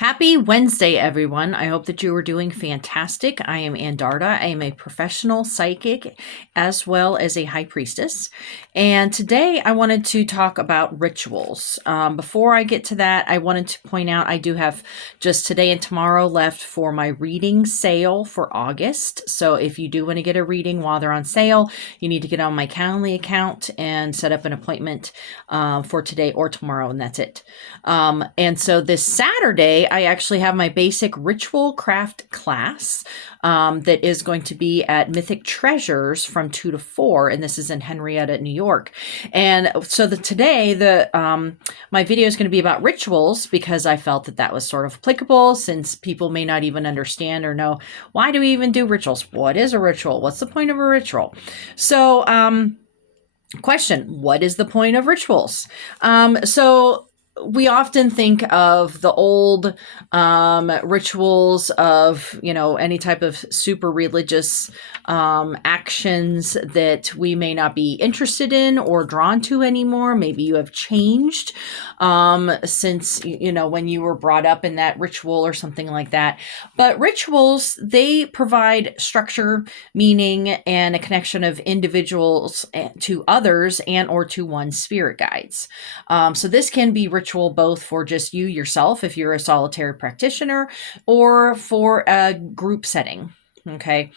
Happy Wednesday, everyone. I hope that you are doing fantastic. I am Andarta. I am a professional psychic as well as a high priestess. And today I wanted to talk about rituals. Before I get to that, I wanted to point out I do have just today and tomorrow left for my reading sale for August. So if you do want to get a reading while they're on sale, you need to get on my Calendly account and set up an appointment for today or tomorrow, and that's it. And so this Saturday, I actually have my basic ritual craft class that is going to be at Mythic Treasures from 2 to 4, and this is in Henrietta, New York. And so today, my video is going to be about rituals because I felt that that was sort of applicable since people may not even understand or know, why do we even do rituals? What is a ritual? What's the point of a ritual? So, question, what is the point of rituals? So we often think of the old rituals of, any type of super religious actions that we may not be interested in or drawn to anymore. Maybe you have changed since, when you were brought up in that ritual or something like that. But rituals, they provide structure, meaning, and a connection of individuals to others and or to one's spirit guides. So this can be ritual both for just you yourself, if you're a solitary practitioner, or for a group setting. Okay.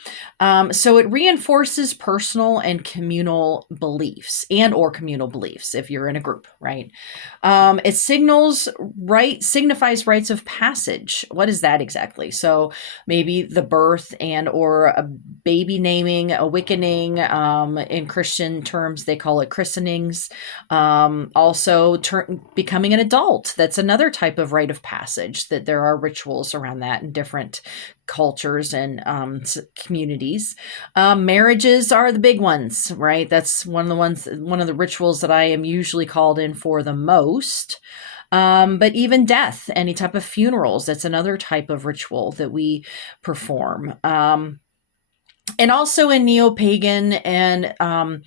So it reinforces personal and communal beliefs if you're in a group, right? It signifies rites of passage. What is that exactly? So maybe the birth and or a baby naming, awakening, in Christian terms, they call it christenings. Also becoming an adult. That's another type of rite of passage, that there are rituals around that in different cultures and communities. Marriages are the big ones, right? That's one of the rituals that I am usually called in for the most. But even death, any type of funerals, that's another type of ritual that we perform. And also in neo-pagan and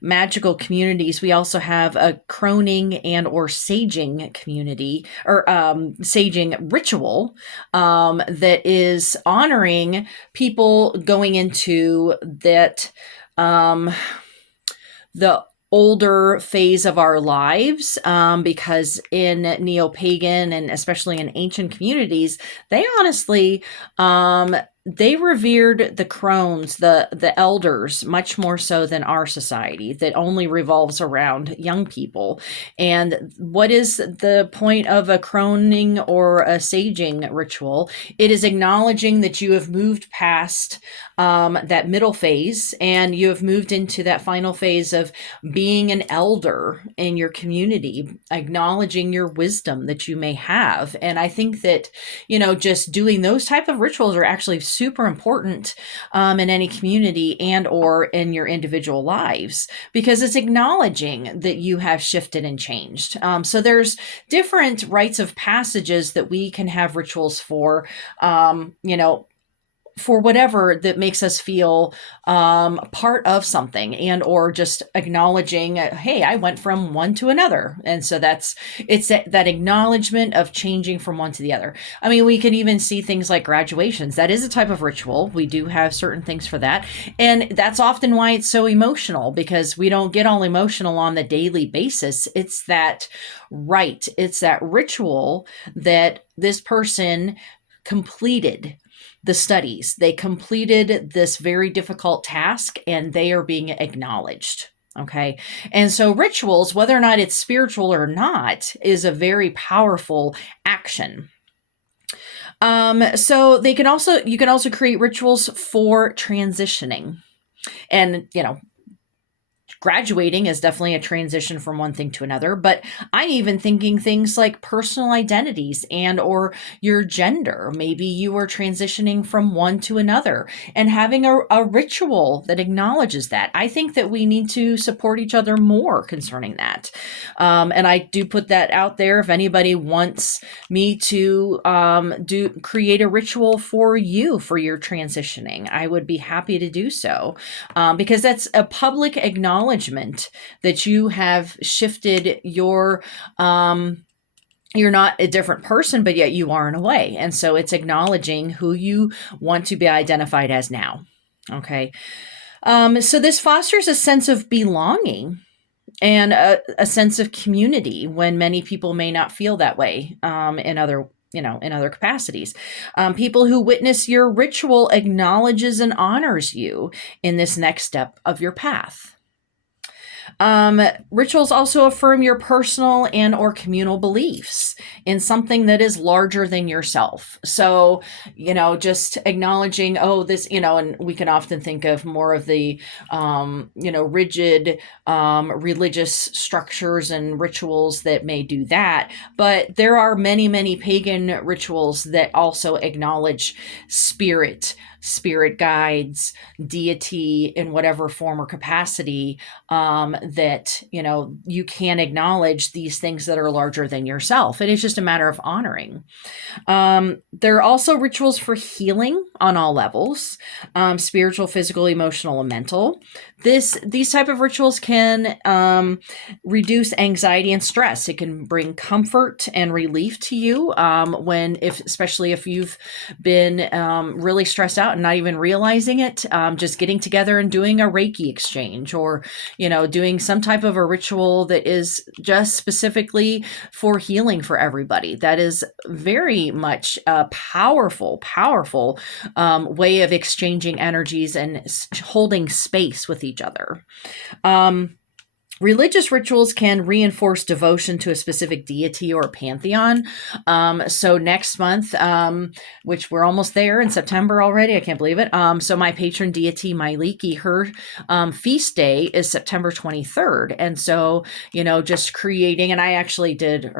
magical communities, we also have a croning and or saging community or saging ritual that is honoring people going into that the older phase of our lives, because in neo-pagan and especially in ancient communities, they honestly they revered the crones, the elders, much more so than our society that only revolves around young people. And what is the point of a croning or a saging ritual? It is acknowledging that you have moved past that middle phase and you have moved into that final phase of being an elder in your community, acknowledging your wisdom that you may have. And I think that, just doing those type of rituals are actually super important in any community and or in your individual lives, because it's acknowledging that you have shifted and changed. So there's different rites of passages that we can have rituals for, for whatever that makes us feel part of something and or just acknowledging, hey, I went from one to another. And so it's that acknowledgement of changing from one to the other. I mean, we can even see things like graduations. That is a type of ritual. We do have certain things for that. And that's often why it's so emotional, because we don't get all emotional on the daily basis. It's that it's that ritual that this person completed the studies. They completed this very difficult task and they are being acknowledged. Okay. And so rituals, whether or not it's spiritual or not, is a very powerful action. So you can also create rituals for transitioning. And, graduating is definitely a transition from one thing to another, but I'm even thinking things like personal identities and or your gender. Maybe you are transitioning from one to another and having a ritual that acknowledges that. I think that we need to support each other more concerning that. And I do put that out there. If anybody wants me to create a ritual for you for your transitioning, I would be happy to do so, because that's a public acknowledgement that you have shifted your you're not a different person, but yet you are in a way. And so it's acknowledging who you want to be identified as now. Okay. So this fosters a sense of belonging and a sense of community when many people may not feel that way in other in other capacities. People who witness your ritual acknowledges and honors you in this next step of your path. Rituals also affirm your personal and or communal beliefs in something that is larger than yourself. So, just acknowledging, oh, this, and we can often think of more of the, rigid religious structures and rituals that may do that. But there are many, many pagan rituals that also acknowledge spirit guides, deity in whatever form or capacity, that you can acknowledge these things that are larger than yourself. And it's just a matter of honoring. There are also rituals for healing on all levels, spiritual, physical, emotional, and mental. These type of rituals can reduce anxiety and stress. It can bring comfort and relief to you especially if you've been really stressed out and not even realizing it. Just getting together and doing a Reiki exchange, or doing some type of a ritual that is just specifically for healing for everybody. That is very much a powerful way of exchanging energies and holding space with each other. Religious rituals can reinforce devotion to a specific deity or pantheon. So next month, which we're almost there in September already, I can't believe it. So my patron deity, Myliki, her feast day is September 23rd. And so, just creating, and I actually did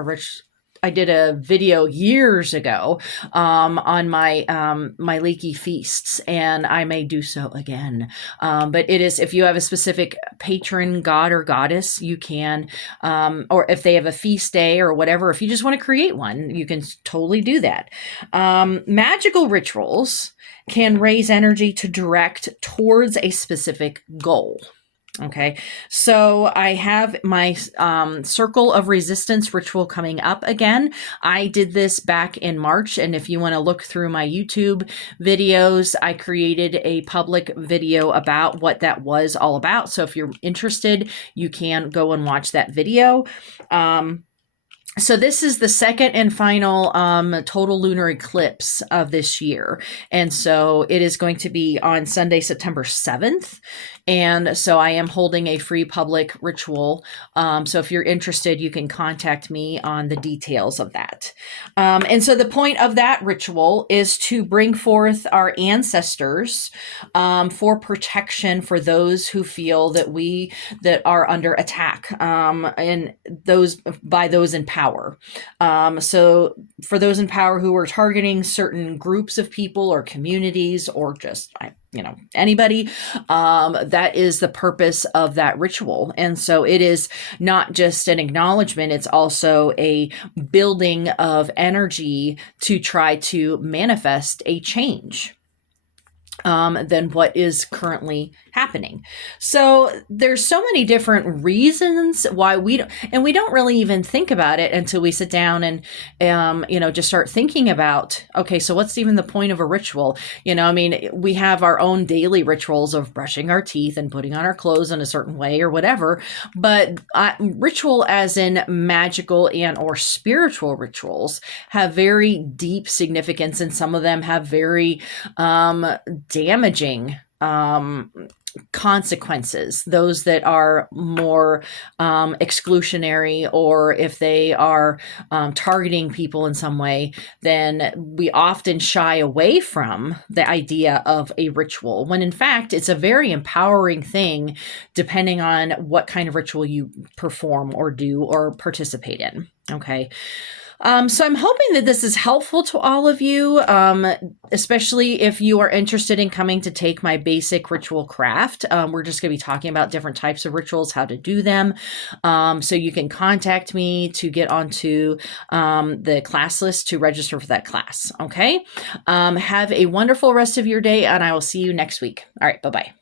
I did a video years ago on my Myliki feasts, and I may do so again. But it is, if you have a specific patron god or goddess, you can, or if they have a feast day or whatever, if you just want to create one, you can totally do that. Magical rituals can raise energy to direct towards a specific goal. Okay, so I have my Circle of Resistance ritual coming up again. I did this back in March, and if you want to look through my YouTube videos, I created a public video about what that was all about. So if you're interested, you can go and watch that video. So this is the second and final total lunar eclipse of this year. And so it is going to be on Sunday, September 7th. And so I am holding a free public ritual. So if you're interested, you can contact me on the details of that. And so the point of that ritual is to bring forth our ancestors for protection for those who feel that are under attack, and by those in power. So for those in power who are targeting certain groups of people or communities, or just anybody, that is the purpose of that ritual. And so it is not just an acknowledgement, it's also a building of energy to try to manifest a change than what is currently happening. So there's so many different reasons why we don't really even think about it until we sit down and just start thinking about, okay, so what's even the point of a ritual? We have our own daily rituals of brushing our teeth and putting on our clothes in a certain way or whatever, but ritual as in magical and or spiritual rituals have very deep significance, and some of them have very damaging consequences, those that are more exclusionary, or if they are targeting people in some way, then we often shy away from the idea of a ritual, when in fact it's a very empowering thing depending on what kind of ritual you perform or do or participate in. Okay. So I'm hoping that this is helpful to all of you, especially if you are interested in coming to take my basic ritual craft. We're just going to be talking about different types of rituals, how to do them. So you can contact me to get onto the class list to register for that class. Okay. Have a wonderful rest of your day, and I will see you next week. All right. Bye-bye.